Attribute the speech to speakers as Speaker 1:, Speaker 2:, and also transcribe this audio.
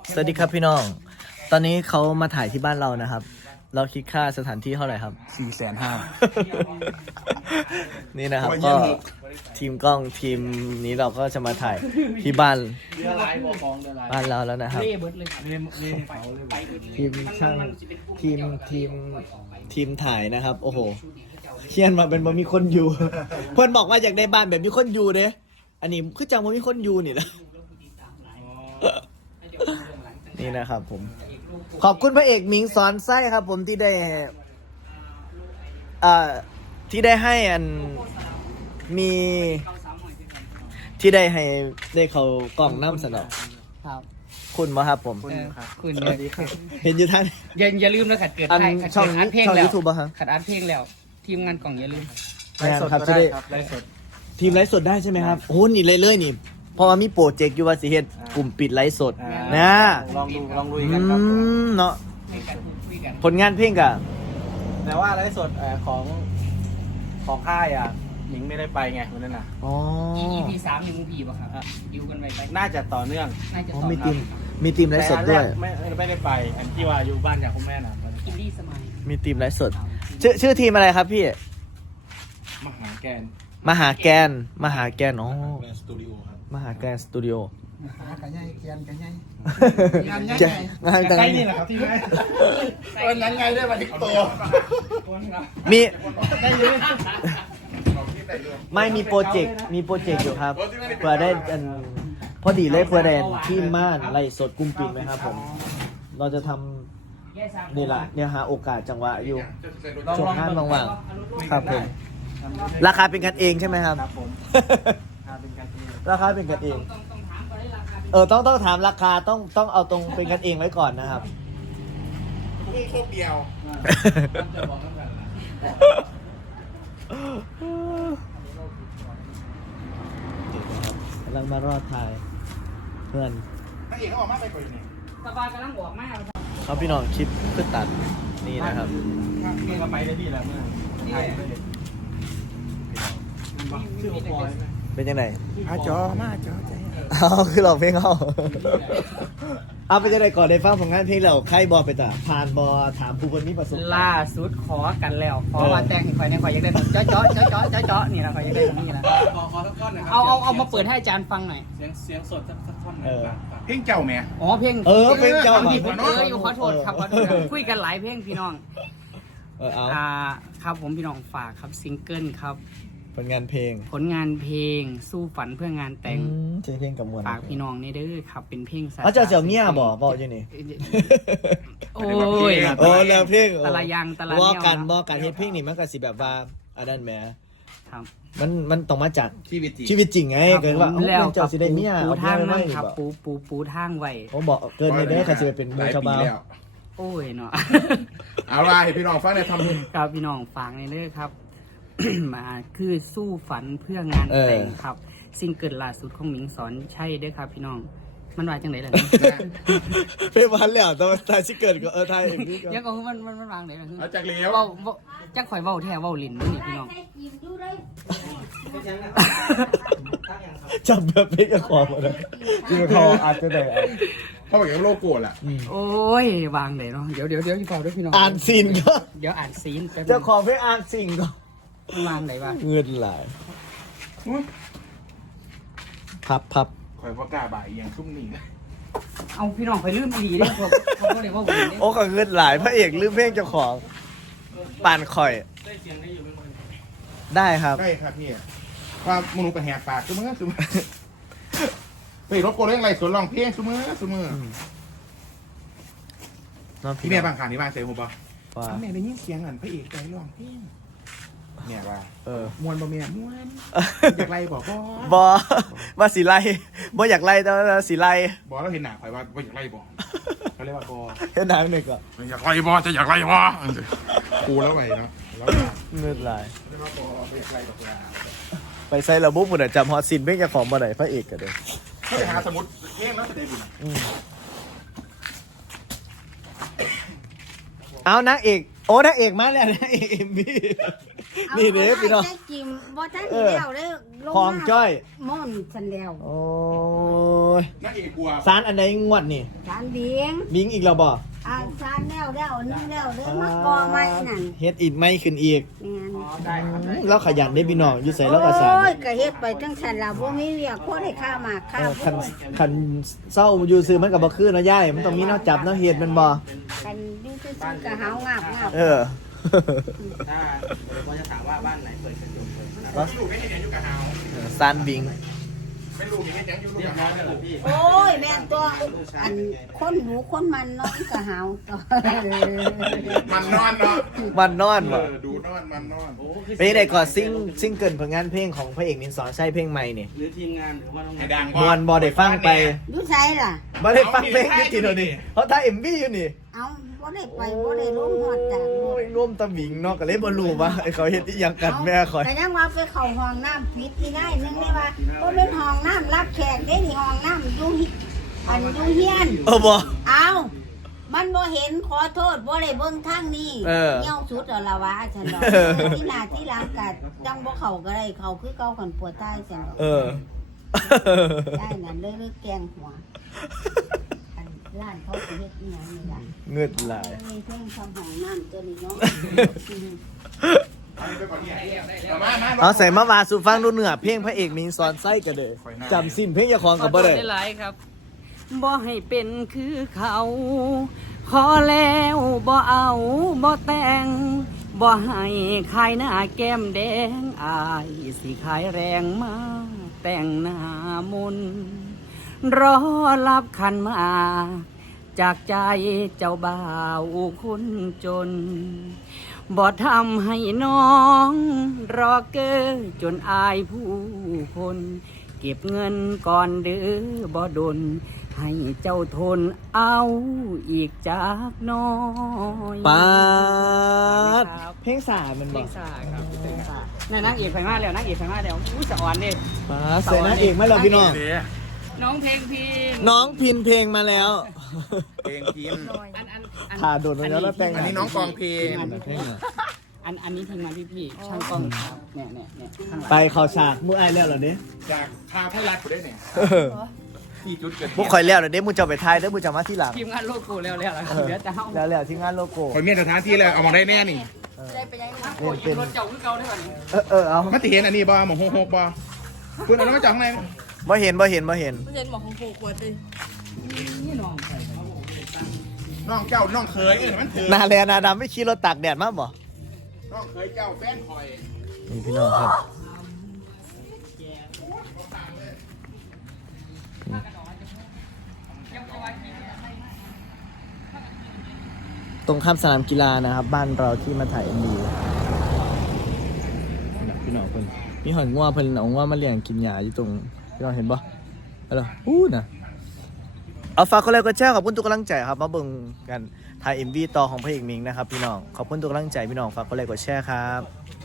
Speaker 1: สวัสดีครับพี่น้องตอนนี้เขามาถ่ายที่บ้านเรานะครับเราคิดค่าสถานที่เท่าไหร่ครับ
Speaker 2: 450,000
Speaker 1: นี่นะครับก็ทีมกล้องทีมนี้เราก็จะมาถ่ายที่บ้านเราแล้วนะครับทีมช่างทีมถ่ายนะครับโอ้โหเชียนมาเป็นบ่มีคนอยู่ เพื่อนบอกว่าอยากได้บ้านแบบมีคนอยู่เด้อันนี้คือจังบ่มีคนอยู่นี่นะ นี่นะครับผมขอบคุณพระเอกหมิงสอนไส้ครับผมที่ได้ให้อันมีที่ได้ให้ได้เขากล่องน้ำสนอง
Speaker 3: ครับ
Speaker 1: คุณมาครับผม
Speaker 3: คุณสวัสดีครับ
Speaker 1: เห็นอยู่ท่าน
Speaker 3: อย่าลืมนะขัดเกิดไทยขัด
Speaker 1: ช่อง
Speaker 3: อัดเพลง
Speaker 1: ช่อง
Speaker 3: แล้ว
Speaker 1: ยูทูบป่ะครับ
Speaker 3: ขัดอัดเพลงแล้ว ทีมงานกล่องอย่าลืม
Speaker 2: ไลฟ์สด
Speaker 1: ครับ
Speaker 2: ก็
Speaker 1: จะ
Speaker 2: ได้
Speaker 1: ได้
Speaker 2: ครับไลฟ์สด
Speaker 1: ทีมไลฟ์สดได้ใช่ไหมครับโอ้นี่เลยนี่เพราะว่ามีโปรเจกต์อยู่ว่าสิเฮ็ดกลุ่มปิดไลฟ์สดนะ
Speaker 2: ลองดูกันครับ
Speaker 1: เนาะ
Speaker 3: ในการพูดคุยกัน
Speaker 1: ผลงานเพลงกับ
Speaker 2: แต่ว่าไลฟ์สดของค่ายหนิงไม่ได้ไปไงวันนั้นน่ะ
Speaker 1: อ๋อ
Speaker 3: EP 3นี่มึงผีป่ะครับดิวกันไป
Speaker 2: น่าจะต่อเนื่อง
Speaker 3: น่าจะ
Speaker 1: อ๋อ
Speaker 3: ต่อ
Speaker 1: มีทีมไลฟ์สดด้วย
Speaker 2: แต่อันแรกไม่ได้ไปอันที่ว่าอยู่บ้านจากคุณแม่น่ะ
Speaker 3: อินดี้สมัย
Speaker 1: มีทีมไลฟ์สดชื่อทีมอะไรครับพี่
Speaker 2: มหาแกน
Speaker 1: มหาแกนอ๋อ
Speaker 2: สตูดิโอครับ
Speaker 1: มหาแกนสตูดิโอ
Speaker 3: กันใหญ่เกียนกันใหญ่
Speaker 1: งานแต่ง
Speaker 2: ใกล้นี่แหละครับที่แม่วันนั้นไงได้มาถึงตัว
Speaker 1: มีไม่มีโปรเจกต์อยู่ครับเพื่อได้อันพอดีเลยเพื่อได้ที่ม่านไล่สดกุ้มปิงไหมครับผมเราจะทำนี่แหละเนี่ยหาโอกาสจังหวะอยู่ช่วงห้านว่างๆครับผมราคาเป็นกันเองใช่ไหมครับ
Speaker 2: ครับผมเป็นการที่
Speaker 1: ราคาเป็นกันเอง
Speaker 3: ต้องถามก่อนได้ราคา
Speaker 1: ต้องถามราคาต้องเอาตรงเป็นกันเองไว้ก่อนนะครับ
Speaker 2: พุ่งโคกเดียว
Speaker 1: กำลังมารอดทายเพื่อน
Speaker 2: พระเอกเขาออกมาไปก่อนอยู่นี่
Speaker 3: สบายกำลังบอกมาก
Speaker 1: เขาพี่น้องคลิปเพื่อตัดนี่นะครับ
Speaker 2: เมื่อก็ไปได้พี่แล้วเมื่อไทยไปเลยชื่อโอปอยไหม
Speaker 1: เป็นยังไง
Speaker 2: อาจอมาจอใจ
Speaker 1: เอาคือเราเพลงเขาเอาเป็นยังไงก่อนได้ฟังผลงานเพลงแล้วใครบอไปจ้ะผ่านบอถามผู้คนมีประสบการณ์
Speaker 3: ล่าสุดขอกันแล้วขอว่าแต่งให้ข่อยในข่อยอยากได้แบบเจาะนี่นะข่อยอยากได้แบบนี้นะ
Speaker 2: ขอสักท่อนหน่อยครั
Speaker 3: เอามาเปิดให้อาจารย์ฟังหน่อย
Speaker 2: เสียงสดสักท่อนหน่อยเพลงเจ้าแม่
Speaker 3: อ๋อเพลง
Speaker 1: เพลงเจ้า
Speaker 3: ผิดอยู่ขอโทษครับคุยกันหลายเพลงพี่น้อง
Speaker 1: เอา
Speaker 3: ครับผมพี่น้องฝากครับซิงเกิลครับ
Speaker 1: ผลงานเพลง
Speaker 3: ผลงานเพลงสู้ฝันเพื่องานแต่ง
Speaker 1: ใช่เพลงกับมวล
Speaker 3: ฝากพี่น้องนี่เด้อครับเป็นเพลง
Speaker 1: เขาจะเสี่ยวเงี้ยบอกอยู่นี่
Speaker 3: โอ้ย
Speaker 1: โอ้แล้วเพลง
Speaker 3: ตะละยังตะละ
Speaker 1: บอ
Speaker 3: เนี่ย
Speaker 1: กันเฮ็ดเพลงนี่มันก็สิแบบว่าอันนั้นแหม
Speaker 3: ครับ
Speaker 1: มันต้องมาจาก
Speaker 2: ชีวิตจริง
Speaker 1: ชีวิตจริงไงเกิดว่า
Speaker 3: แล้ว
Speaker 1: เจ้าสิได้เมีย
Speaker 3: ปู
Speaker 1: เอา
Speaker 3: ทาง
Speaker 1: เมีย
Speaker 3: นั่
Speaker 1: ไว้
Speaker 3: นครับ
Speaker 1: บอก
Speaker 3: ปูทางไว้
Speaker 1: ผมบอกเกินไปได้ใครจะไปเป็นมือชาวบ้าน
Speaker 3: โอ้ยเนาะ
Speaker 2: เอาล่ะให้พี่น้องฟังในทำบุญ
Speaker 3: ครับพี่น้องฝากในเด้อครับ มาคือสู้ฝันเพื่องานแต่งครับซิงเกิลล่าสุดของหมิงสอนใช่เด้อครับ พี่น้องมันว่าจังไหนล่ะ
Speaker 1: เป็นวันแล้วแต่ว่าทายชิเกิดก็ทายเองนี่ก็
Speaker 3: ยังก็มันวางไหนล่ะ
Speaker 2: เอาจากเลี้ยว
Speaker 3: เว้าจักข่อยเว้าแท้เว้าลิ้นนี่พี่น้อง
Speaker 1: จับแบบเพลงกับคอมาเลยจริงๆเขาอาจจะได้
Speaker 2: เพราะแบบโลโก้แหละ
Speaker 3: โอ้ยวางเลยเนาะเดี๋ยวพี่เฝ้าด้วยพี่น้อง
Speaker 1: อ่านซีนก็
Speaker 3: เดี๋ยวอ่านซีนแป๊บนึ
Speaker 1: เจ้าง ของเพลงอ่านซีนก็
Speaker 3: มันวางไหนวะ
Speaker 1: เงินหลายพับ
Speaker 2: คอยว่ากล้าบ่ายอย่างชุ่มหนี
Speaker 3: เอาพี่น้องข่อยลืมดีเด้อเขาก็เลยว่าลิ้นเด้
Speaker 1: โอ้ก็เงินหลายพระเอกลืมเพลงเจ้าของป่านข่อย
Speaker 2: ได้เสียงได้อยู่เป็นคน
Speaker 1: ได้ครับ
Speaker 2: ใช่ครับพี่ความมนุษย์กระแหกปากซุมือไปรบกวนเรื่องอะไรสวนลองเพลงซุมือพี่แม่บางขานที่บ้านเซลล์ป่ะ
Speaker 1: ว่า
Speaker 2: แม่ได้ยินเสียงอันพระเอกใจร้องเพลงเนี่ยว่า มวนบ่แม่มวนอยากไล่บอกบ่
Speaker 1: บอว่าสีไล่บออยากไล่แต่ว่าสีไล่
Speaker 2: บอกแล้วเห็นหนาคอยว่าอยากไล่บอกเขาเรียกว่าบ่
Speaker 1: แค่นั้นหนึ่งก็
Speaker 2: อยากไล่บ่จะอยากไล่บ่กูแล้วไงเนาะแล้ว
Speaker 1: เงินหลาย
Speaker 2: เรียกว่าบ่ไปอยากไล่บอกว่า
Speaker 1: ไปใส่ระบบปุ่นจำฮอตซินเพลงเจ้าของมาไหนพระเอกกันเลย
Speaker 2: ถ้าไปหาสมุดเพลงแล้วจะได้บุญ
Speaker 1: เอานางเอกโอ้นางเอกมาแล้วนางเอกเอ็มบีนี่เด้อพี่น้อง
Speaker 4: ได้กิมบ่ท่านเดียวได้ร
Speaker 1: ของจ้อย
Speaker 4: ม่อนฉันแล้ว
Speaker 1: โอ้ย
Speaker 2: นักเอกกลัว
Speaker 1: สารอันไหนงวดนี่
Speaker 4: สารเบียง
Speaker 1: วิงอีกแล้วบ่
Speaker 4: สารแล้วนึงแล้วเด้อมากอไม้นั่น
Speaker 1: เฮ็ดอีกไม่ขึ้นอีก
Speaker 4: แม่น
Speaker 3: ได้ครับได้
Speaker 1: แล้วขยันได้พี่น้องอยู่ใส่แล้วก็สาร
Speaker 4: โอ้ยก็เฮ็ดไปจังซั่นล่ะบ่มีเวียกพอได้ค่าหมากค่า
Speaker 1: คันคันเศร้าอยู่ซื้อมันก็บ่คือเนาะยายมันต้องมีแนวจับแนวเฮ็ดแมันบ่
Speaker 4: กันอยู่ซื่อๆก็หาวงาบ
Speaker 1: เออ
Speaker 3: ถ้าเราจะถามว่าบ้านไหนเปิดกระจกเปิดนะ
Speaker 2: ไม่รู้ไม่เห็นยังอยู่กับเฮา
Speaker 1: ซานบิง
Speaker 2: ไม่รู้มีเห็นยังอยู่ลูก
Speaker 3: เรีย
Speaker 2: กั
Speaker 3: บบ ร้อ
Speaker 2: เฮาย
Speaker 3: แล้วเหรอพี่
Speaker 4: โอ้ยแม่นตัวอันคนหนูคนมันเนาะก็หาวตัว
Speaker 2: มันนอนเนาะ
Speaker 1: มันนอนบ่
Speaker 2: ดูนอนมันนอน
Speaker 3: โอ้คือ
Speaker 1: เป็นไดก่อนซิงเกิลผลงานเพลงของพระเอกมินสอนใช่เพลงใหม่นี่
Speaker 3: หรือทีมงานหรือว่าน้อง
Speaker 2: ให้ดัง
Speaker 1: มวนบ่ได้ฟังไป
Speaker 4: อยู่ไสล่ะ
Speaker 1: บ่ได้ฟังเพลงอยู่ที่โน่นนี่เพราะถ้า MV อยู่นี่
Speaker 4: เอาบ่ได้ไปบ่ได้ลงฮอดจาก
Speaker 1: โอ้ยร่วมตะหมิงเนาะก็เลยบ่รู้ว่าไอ้เขาเฮ็ดอีหยังกันแม่คอย
Speaker 4: แต่ยังว่าไปเข้าห้องน้ำผิดที่ได้นึงได้ว่าบ่เป็นห้องน้ำรับแขกเด้นี่ห้องน้ำอยู่อันอยู่เฮียน
Speaker 1: บ่
Speaker 4: เอามันบ่เห็นขอโทษบ่ได้เบิ่งทางนี้
Speaker 1: เออ
Speaker 4: เหี่ยวสุดแล้วล่ะวะฉันดอกที่หน้าที่หลังก็จังบ่เข้าก็ได้เข้าคือเก่ากันปวดใต้ฉันดอก
Speaker 1: เออ
Speaker 4: ได้นั่นเลยแกงหัวอันร้านเขาสิเฮ็ดอีหยังนี่ล่ะ
Speaker 1: เงืดหลาย
Speaker 4: มีเพลงทำห้องน้ำตัวนี้เนาะ
Speaker 1: เอาใส่มาวาสู่ฟังดูเนื้อเพลงพระเอกมินสอนไส้กันเด้อจำสิ้นเพลงเจ้าของ
Speaker 3: ข
Speaker 1: ก็
Speaker 3: อโท
Speaker 1: บ่
Speaker 3: ษ
Speaker 1: ได้
Speaker 3: ได้หลายครับบ่ให้เป็นคือเขา ขอแล้วบ่เอาบ่แต่งบ่ให้ขายหน้าแก้มแดงอายสิขายแรงมาแต่งหน้ามนต์รอรับขันหมากจากใจเจ้าบ่าวคนจน บ่ทำให้น้องรอเกอจนอายผู้คน เก็บเงินก่อนเด้อบ่ดน ให้เจ้าทนเอาอีกจากน้อย
Speaker 1: ปาด
Speaker 3: ครับ
Speaker 1: เพลงสามัน
Speaker 3: เพล
Speaker 1: บ่
Speaker 3: งซ่าครับเพลงซ่านั่นนางเอกไฟมาแล้วนางเอกไฟมาแล้วอู้สะอ่อนเด้
Speaker 1: ปาดใส่นางเอกมาแล้วพี่น้อง
Speaker 3: น้องเพลงพิน
Speaker 1: น้องพินเพลงมาแล้ว
Speaker 2: เพลงพิมพ์
Speaker 1: ถ่าโดดมาแล้วแต่ง
Speaker 2: อันนี้น้องกองเพลง
Speaker 3: อันนี้ทีมงานพี่ๆช่างกล้องครับเนี่ยข้างหลัง
Speaker 1: ไปเข้าฉากมู่ไอ้ายแล้วเหรอเด้
Speaker 2: จากทางไทยรัฐกูได้เนี่ยที่จุดเกิด
Speaker 1: พวกคอยแล้วเหรอเด้มูจะไปทายเด้อมูจะมาที่หลัง
Speaker 3: ทีมงานโลโก้แล้วเหลือแต่เฮา
Speaker 1: แล้วที่งานโลโก้
Speaker 2: คนมีสถานที่เลยเอามาได้แน่นี่
Speaker 3: ได้ไปยัง
Speaker 1: เล่นเป็น
Speaker 3: รถเจ้าคือเก่าได้ป่ะนี่
Speaker 1: เอา
Speaker 2: มาติเห็นอันนี้บ่หมองหกบ่คุณเอาแล้วมาจากไหน
Speaker 1: บ่เห็น
Speaker 3: นี่น้อง
Speaker 2: น้องเจ้าน้องเคยมันถือ
Speaker 1: นาแลนาดำไม่ขี่รถตากแดดมาบ่
Speaker 2: น้องเคยเจ้าแฟนคอย
Speaker 1: นี่พี่น้องครับตรงข้ามสนามกีฬานะครับ บ้านเราที่มาถ่ายเอ็มดีพี่น้องเพิ่นมีหอยงัวเพิ่นเอางัวมาเลี้ยงกินหญ้าอยู่ตรงพี่น้องเห็นบ่อะไรอู้น่ะเอาฝากคนแรกก็แจ้งขอบคุณทุกกำลังใจครับมาเบิ่งกันถ่าย MV ต่อของพระเอกมิงนะครับพี่น้องขอบคุณทุกกำลังใจพี่น้องฝากคนแรกกดแชร์ครับ